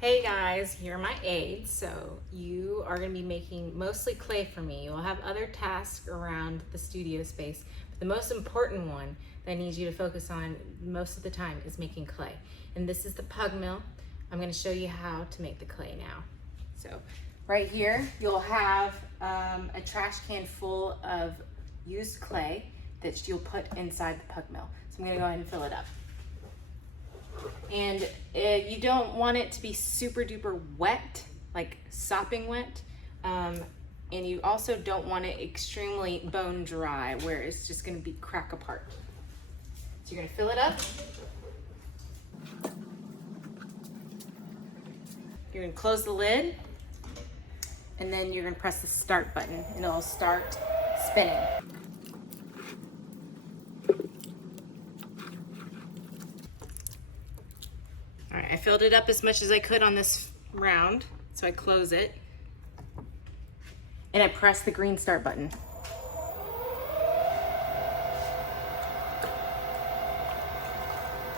Hey guys, here are my aids. So you are going to be making mostly clay for me. You'll have other tasks around the studio space, but the most important one that I need you to focus on most of the time is making clay. And this is the Pugmill. I'm going to show you how to make the clay now. So right here you'll have a trash can full of used clay that you'll put inside the Pugmill. So I'm going to go ahead and fill it up. And you don't want it to be super duper wet, like sopping wet. And you also don't want it extremely bone dry where it's just gonna be crack apart. So you're gonna fill it up. You're gonna close the lid, and then you're gonna press the start button and it'll start spinning. All right, I filled it up as much as I could on this round, so I close it. And I press the green start button.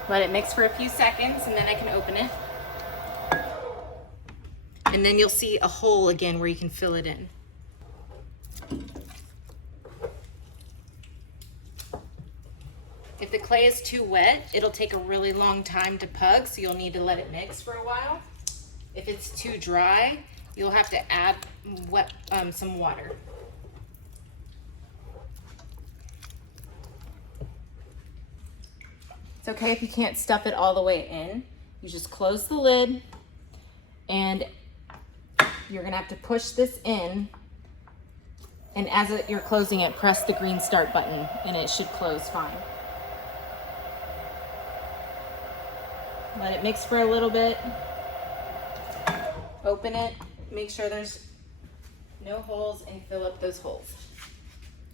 Let it mix for a few seconds and then I can open it. And then you'll see a hole again where you can fill it in. If the clay is too wet, it'll take a really long time to pug, so you'll need to let it mix for a while. If it's too dry, you'll have to add some water. It's okay if you can't stuff it all the way in. You just close the lid and you're gonna have to push this in, and as you're closing it, press the green start button and it should close fine. Let it mix for a little bit. Open it, make sure there's no holes, and fill up those holes.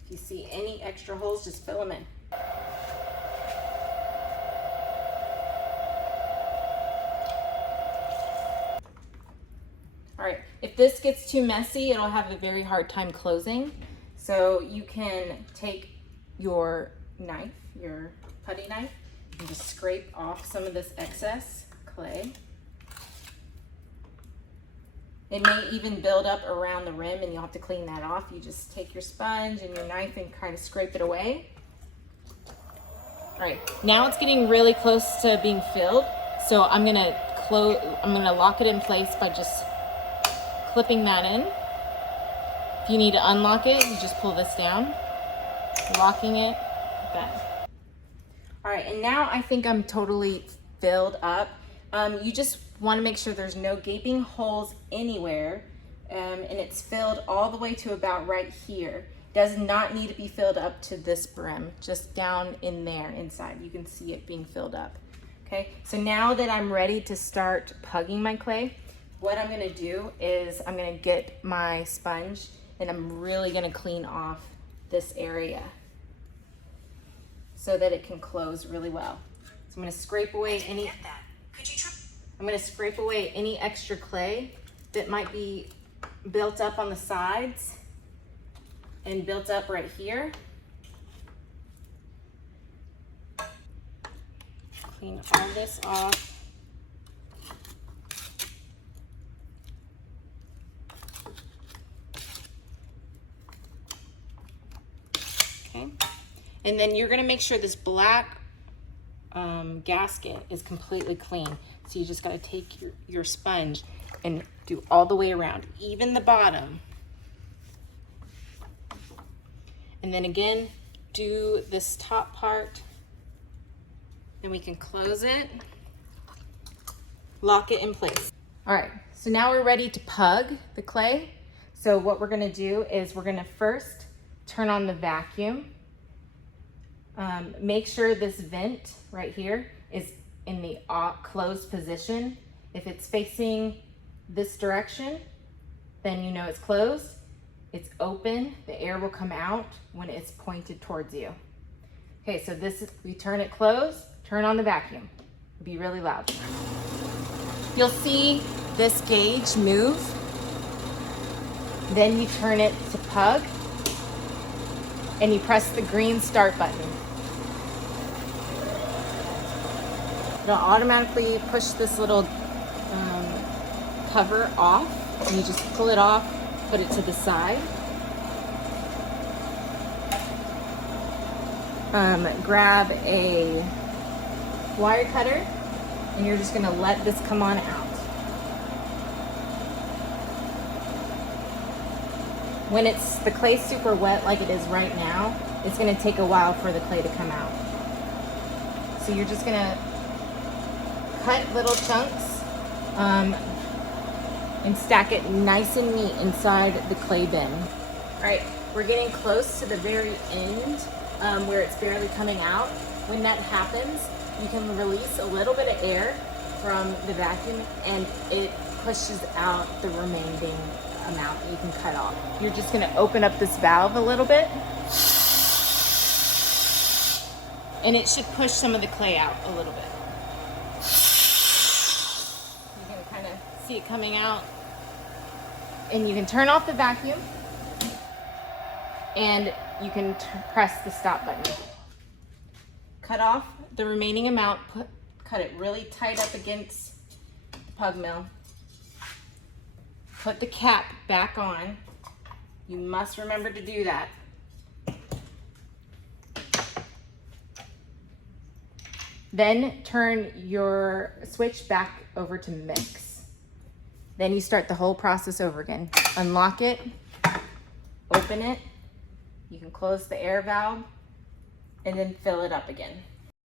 If you see any extra holes, just fill them in. All right, if this gets too messy, it'll have a very hard time closing. So you can take your knife, your putty knife, and just scrape off some of this excess clay. It may even build up around the rim and you'll have to clean that off. You just take your sponge and your knife and kind of scrape it away. All right, now it's getting really close to being filled. So I'm gonna lock it in place by just clipping that in. If you need to unlock it, you just pull this down, locking it like that. All right, and now I think I'm totally filled up. You just want to make sure there's no gaping holes anywhere, and it's filled all the way to about right here. Does not need to be filled up to this brim, just down in there inside. You can see it being filled up. Okay, so now that I'm ready to start pugging my clay, what I'm gonna do is I'm gonna get my sponge and I'm really gonna clean off this area so that it can close really well. So I'm gonna scrape away any extra clay that might be built up on the sides and built up right here. Clean all this off. Okay. And then you're gonna make sure this black gasket is completely clean. So you just gotta take your sponge and do all the way around, even the bottom. And then again, do this top part. Then we can close it, lock it in place. All right, so now we're ready to pug the clay. So what we're gonna do is we're gonna first turn on the vacuum. Make sure this vent right here is in the closed position. If it's facing this direction, then you know it's closed. It's open, the air will come out when it's pointed towards you. Okay, so we turn it closed, turn on the vacuum. Be really loud. You'll see this gauge move. Then you turn it to pug and you press the green start button. It'll automatically push this little cover off, and you just pull it off, put it to the side. Grab a wire cutter, and you're just gonna let this come on out. When the clay's super wet like it is right now, it's gonna take a while for the clay to come out. So you're just gonna cut little chunks and stack it nice and neat inside the clay bin. All right, we're getting close to the very end where it's barely coming out. When that happens, you can release a little bit of air from the vacuum and it pushes out the remaining amount that you can cut off. You're just gonna open up this valve a little bit and it should push some of the clay out a little bit. You can kind of see it coming out, and you can turn off the vacuum and you can press the stop button. Cut off the remaining amount, cut it really tight up against the Pugmill. Put the cap back on. You must remember to do that. Then turn your switch back over to mix. Then you start the whole process over again. Unlock it, open it. You can close the air valve and then fill it up again.